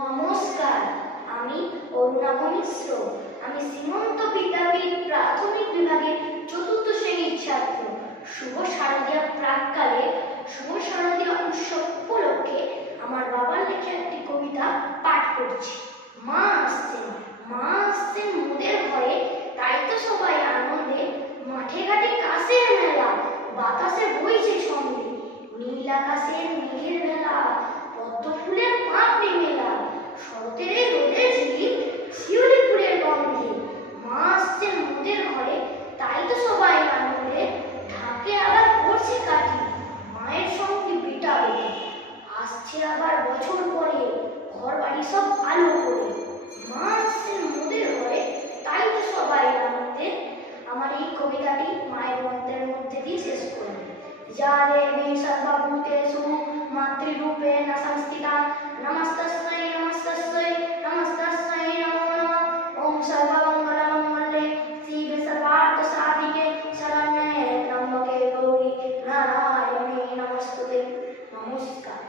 নমস্কার, আমি অরুণাভ মিশ্র। আমি শ্রীমন্ত বিদ্যাপীঠ প্রাথমিক বিভাগের চতুর্থ শ্রেণীর ছাত্র। শুভ শারদীয়া প্রাক্কালে শুভ শারদীয়া উৎসব উপলক্ষে আমার বাবার লেখা একটি কবিতা পাঠ করছি। মা আসছেন মোদের ঘরে, তাই তো সবাই আনন্দে। মাঠে ঘাটে কাশের মেলা, বাতাসে বইছে ছন্দে। নীল আকাশের মেঘের ভেলা, পদ্ম ফুলের পাপড়ি মেলা। শরতের এই রোদের ঝিলিক, শিউলি ফুলের গন্ধে। মা আসছেন মোদের ঘরে, তাই তো সবাই আনন্দে। ঢাকে আবার পড়ছে কাঠি, মায়ের সঙ্গে বেটা বেটে। আসছে আবার বছর পরে, ঘর বাড়ি সব আলো করে। মা আসছেন মোদের ঘরে, তাই তো সবাই আনন্দে। আমার এই কবিতাটি মায়ের মন্ত্রের মধ্যে দিয়ে শেষ করবে। যা দেবী সর্বভূতেষু মাতৃরূপেণ সংস্থিতা, নমস্তস্যৈ নমস্তস্যৈ নমস্তস্যৈ নমো নমঃ। ওম সর্বমঙ্গলমঙ্গলে শিবে সর্বার্থসাধিকে শরণ্যে ত্র্যম্বকে গৌরি নারায়ণী নমস্তুতে। নমস্কার।